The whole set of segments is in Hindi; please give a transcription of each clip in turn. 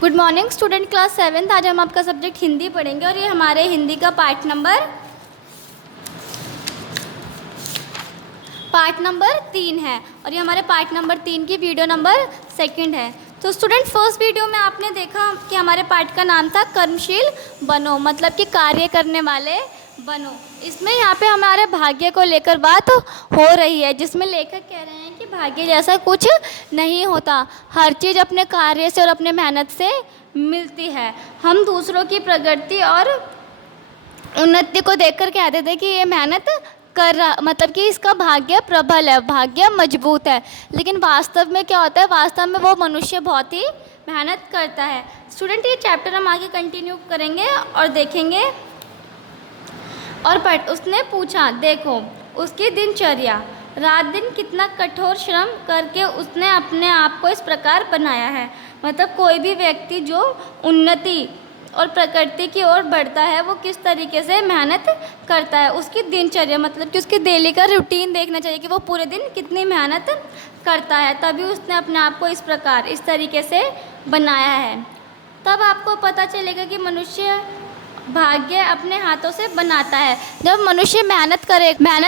Good morning student, class 7th। आज हम आपका सब्जेक्ट हिंदी पढ़ेंगे और ये हमारे हिंदी का पार्ट नंबर 3 है और ये हमारे पार्ट नंबर 3 की वीडियो नंबर 2 है। तो स्टूडेंट, फर्स्ट वीडियो में आपने देखा कि हमारे पार्ट का नाम था कर्मशील बनो, मतलब कि कार्य करने वाले बनो। इसमें यहाँ पे हमारे भाग्य को लेकर बात हो रही है, जिसमें लेखक कह रहे हैं कि भाग्य जैसा कुछ नहीं होता, हर चीज़ अपने कार्य से और अपने मेहनत से मिलती है। हम दूसरों की प्रगति और उन्नति को देखकर कहते थे कि ये मेहनत कर रहा, मतलब कि इसका भाग्य प्रबल है, भाग्य मजबूत है। लेकिन वास्तव में क्या होता है? वास्तव में वो मनुष्य बहुत ही मेहनत करता है। स्टूडेंट, ये चैप्टर हम आगे कंटिन्यू करेंगे और देखेंगे। और उसने पूछा, देखो उसकी दिनचर्या, रात दिन कितना कठोर श्रम करके उसने अपने आप को इस प्रकार बनाया है। मतलब कोई भी व्यक्ति जो उन्नति और प्रकृति की ओर बढ़ता है वो किस तरीके से मेहनत करता है। उसकी दिनचर्या मतलब कि उसकी डेली का रूटीन देखना चाहिए कि वो पूरे दिन कितनी मेहनत करता है, तभी उसने अपने आप को इस प्रकार इस तरीके से बनाया है। तब आपको पता चलेगा कि मनुष्य भाग्य अपने हाथों से बनाता है। जब मनुष्य मेहनत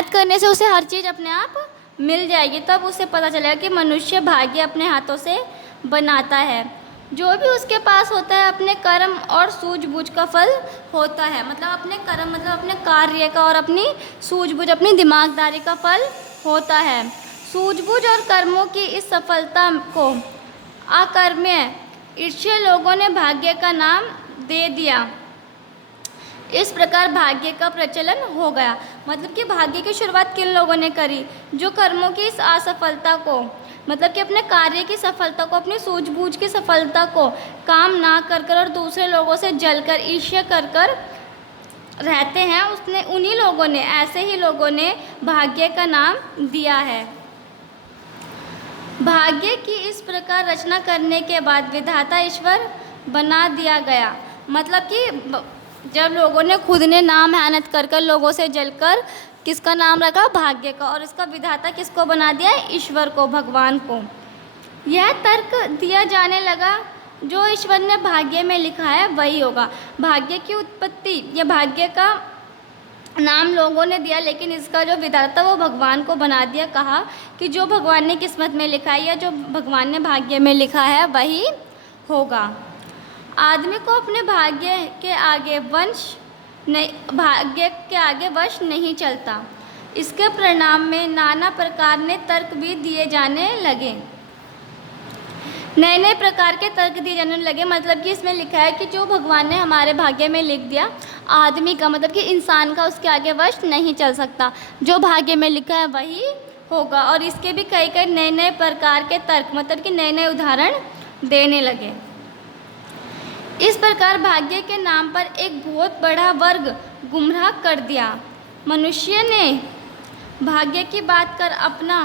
करने से उसे हर चीज़ अपने आप मिल जाएगी, तब उसे पता चलेगा कि मनुष्य भाग्य अपने हाथों से बनाता है। जो भी उसके पास होता है अपने कर्म और सूझबूझ का फल होता है। मतलब अपने कर्म मतलब अपने कार्य का और अपनी सूझबूझ अपनी दिमागदारी का फल होता है। सूझबूझ और कर्मों की इस सफलता को अकर्म्य ईर्ष्या लोगों ने भाग्य का नाम दे दिया। इस प्रकार भाग्य का प्रचलन हो गया। मतलब कि भाग्य की शुरुआत किन लोगों ने करी? जो कर्मों की इस असफलता को, मतलब कि अपने कार्य की सफलता को, अपनी सूझबूझ की सफलता को काम ना कर कर और दूसरे लोगों से जलकर ईर्ष्या कर कर रहते हैं, उसने उन्हीं लोगों ने, ऐसे ही लोगों ने भाग्य का नाम दिया है। भाग्य की इस प्रकार रचना करने के बाद विधाता ईश्वर बना दिया गया। मतलब कि जब लोगों ने खुद ने मेहनत कर कर लोगों से जलकर किसका नाम रखा? भाग्य का। और इसका विधाता किसको बना दिया? ईश्वर को, भगवान को। यह तर्क दिया जाने लगा, जो ईश्वर ने भाग्य में लिखा है वही होगा। भाग्य की उत्पत्ति या भाग्य का नाम लोगों ने दिया, लेकिन इसका जो विधाता वो भगवान को बना दिया। कहा कि जो भगवान ने किस्मत में लिखा है या जो भगवान ने भाग्य में लिखा है वही होगा। आदमी को अपने भाग्य के आगे वश नहीं चलता। इसके परिणाम में नाना प्रकार के तर्क भी दिए जाने लगे। नए नए प्रकार के तर्क दिए जाने लगे। मतलब कि इसमें लिखा है कि जो भगवान ने हमारे भाग्य में लिख दिया, आदमी का मतलब कि इंसान का उसके आगे वश नहीं चल सकता। जो भाग्य में लिखा है वही होगा। और इसके भी कई कई नए नए प्रकार के तर्क, मतलब कि नए नए उदाहरण देने लगे। इस प्रकार भाग्य के नाम पर एक बहुत बड़ा वर्ग गुमराह कर दिया। मनुष्य ने भाग्य की बात कर अपना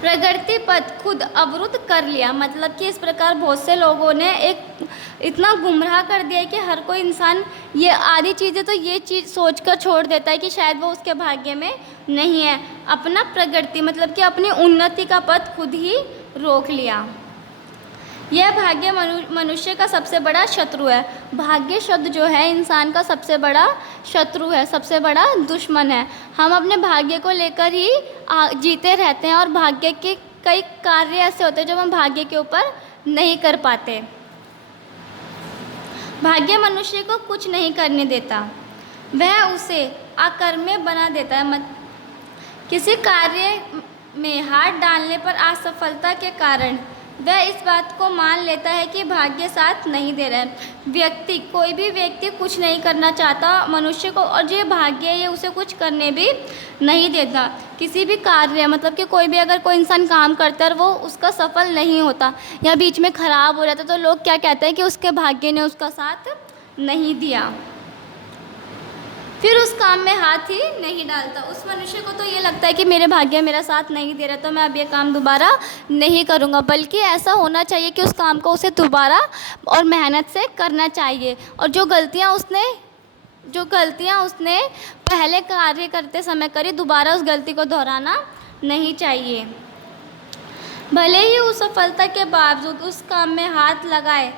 प्रगति पथ खुद अवरुद्ध कर लिया। मतलब कि इस प्रकार बहुत से लोगों ने एक इतना गुमराह कर दिया कि हर कोई इंसान ये आधी चीज़ें तो ये चीज़ सोचकर छोड़ देता है कि शायद वो उसके भाग्य में नहीं है। अपना प्रगति मतलब कि अपनी उन्नति का पथ खुद ही रोक लिया। यह भाग्य मनुष्य का सबसे बड़ा शत्रु है। भाग्य शब्द जो है इंसान का सबसे बड़ा शत्रु है, सबसे बड़ा दुश्मन है। हम अपने भाग्य को लेकर ही जीते रहते हैं और भाग्य के कई कार्य ऐसे होते हैं जो हम भाग्य के ऊपर नहीं कर पाते। भाग्य मनुष्य को कुछ नहीं करने देता, वह उसे अकर्म्य बना देता है। किसी कार्य में हाथ डालने पर असफलता के कारण वह इस बात को मान लेता है कि भाग्य साथ नहीं दे रहा है। कोई भी व्यक्ति कुछ नहीं करना चाहता मनुष्य को, और जो भाग्य है ये उसे कुछ करने भी नहीं देता। किसी भी कार्य मतलब कि कोई भी अगर कोई इंसान काम करता है और वो उसका सफल नहीं होता या बीच में ख़राब हो जाता, तो लोग क्या कहते हैं कि उसके भाग्य ने उसका साथ नहीं दिया, फिर उस काम में हाथ ही नहीं डालता। उस मनुष्य को तो ये लगता है कि मेरे भाग्य मेरा साथ नहीं दे रहा, तो मैं अब ये काम दोबारा नहीं करूँगा। बल्कि ऐसा होना चाहिए कि उस काम को उसे दोबारा और मेहनत से करना चाहिए। और जो गलतियाँ उसने पहले कार्य करते समय करी, दोबारा उस गलती को दोहराना नहीं चाहिए। भले ही उस सफलता के बावजूद उस काम में हाथ लगाए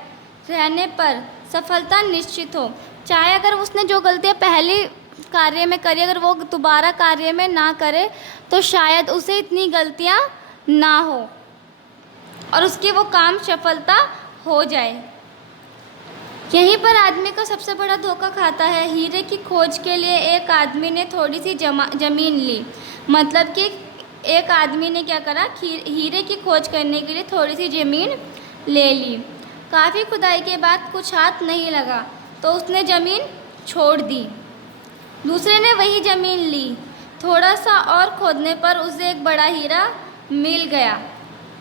रहने पर सफलता निश्चित हो। चाहे अगर उसने जो गलतियाँ पहले कार्य में करी, अगर वो दोबारा कार्य में ना करे तो शायद उसे इतनी गलतियाँ ना हो और उसकी वो काम सफलता हो जाए। यहीं पर आदमी का सबसे बड़ा धोखा खाता है। हीरे की खोज के लिए एक आदमी ने थोड़ी सी ज़मीन ली। मतलब कि एक आदमी ने क्या करा, हीरे की खोज करने के लिए थोड़ी सी ज़मीन ले ली। काफ़ी खुदाई के बाद कुछ हाथ नहीं लगा तो उसने ज़मीन छोड़ दी। दूसरे ने वही ज़मीन ली। थोड़ा सा और खोदने पर उसे एक बड़ा हीरा मिल गया।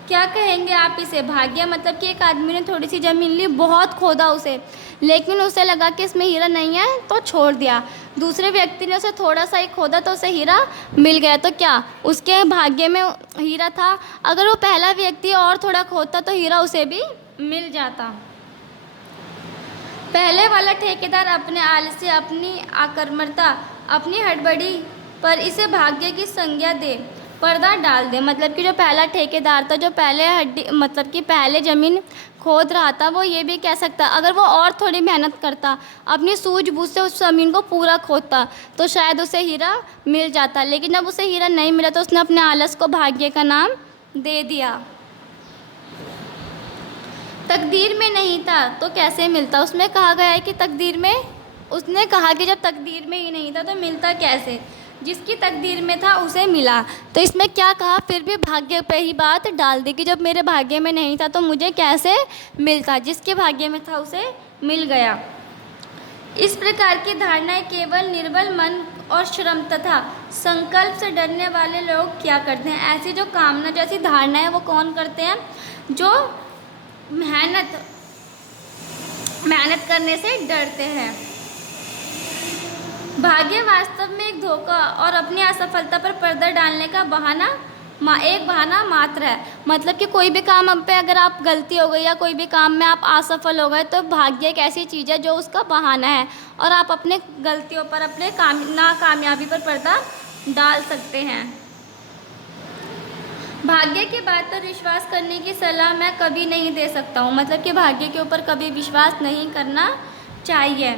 क्या कहेंगे आप इसे? भाग्य। मतलब कि एक आदमी ने थोड़ी सी ज़मीन ली, बहुत खोदा उसे, लेकिन उसे लगा कि इसमें हीरा नहीं है तो छोड़ दिया। दूसरे व्यक्ति ने उसे थोड़ा सा ही खोदा तो उसे हीरा मिल गया। तो क्या उसके भाग्य में हीरा था? अगर वो पहला व्यक्ति और थोड़ा खोदता तो हीरा उसे भी मिल जाता। पहले वाला ठेकेदार अपने आलस्य, अपनी आक्रामकता, अपनी हड़बड़ी पर इसे भाग्य की संज्ञा दे पर्दा डाल दे। मतलब कि जो पहला ठेकेदार था, जो पहले मतलब कि पहले ज़मीन खोद रहा था, वो ये भी कह सकता अगर वो और थोड़ी मेहनत करता, अपनी सूझबूझ से उस ज़मीन को पूरा खोदता तो शायद उसे हीरा मिल जाता। लेकिन जब उसे हीरा नहीं मिला तो उसने अपने आलस को भाग्य का नाम दे दिया। तकदीर में नहीं था तो कैसे मिलता? उसमें कहा गया है कि तकदीर में, उसने कहा कि जब तकदीर में ही नहीं था तो मिलता कैसे? जिसकी तकदीर में था उसे मिला। तो इसमें क्या कहा, फिर भी भाग्य पे ही बात डाल दी कि जब मेरे भाग्य में नहीं था तो मुझे कैसे मिलता? जिसके भाग्य में था उसे मिल गया। इस प्रकार की धारणाएं केवल निर्बल मन और श्रम तथा संकल्प से डरने वाले लोग क्या करते हैं? ऐसी जो कामना जैसी धारणाएं वो कौन करते हैं? जो मेहनत करने से डरते हैं। भाग्य वास्तव में एक धोखा और अपनी असफलता पर पर्दा डालने का एक बहाना मात्र है। मतलब कि कोई भी काम पे अगर आप गलती हो गई या कोई भी काम में आप असफल हो गए तो भाग्य एक ऐसी चीज़ है जो उसका बहाना है और आप अपने गलतियों पर, अपने नाकामयाबी पर पर्दा डाल सकते हैं। भाग्य की बात पर विश्वास करने की सलाह मैं कभी नहीं दे सकता हूँ। मतलब कि भाग्य के ऊपर कभी विश्वास नहीं करना चाहिए।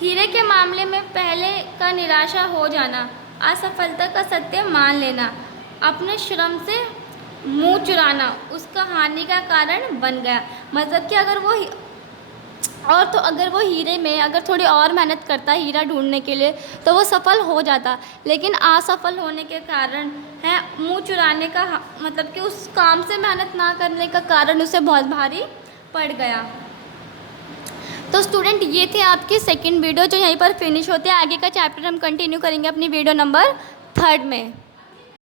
हीरे के मामले में पहले का निराशा हो जाना, असफलता का सत्य मान लेना, अपने श्रम से मुंह चुराना उसका हानि का कारण बन गया। मतलब कि अगर वो हीरे में अगर थोड़ी और मेहनत करता हीरा ढूंढने के लिए तो वो सफल हो जाता, लेकिन असफल होने के कारण है मुंह चुराने का, मतलब कि उस काम से मेहनत ना करने का कारण उसे बहुत भारी पड़ गया। तो स्टूडेंट ये थे आपकी सेकंड वीडियो जो यहीं पर फिनिश होते हैं। आगे का चैप्टर हम कंटिन्यू करेंगे अपनी वीडियो नंबर 3 में।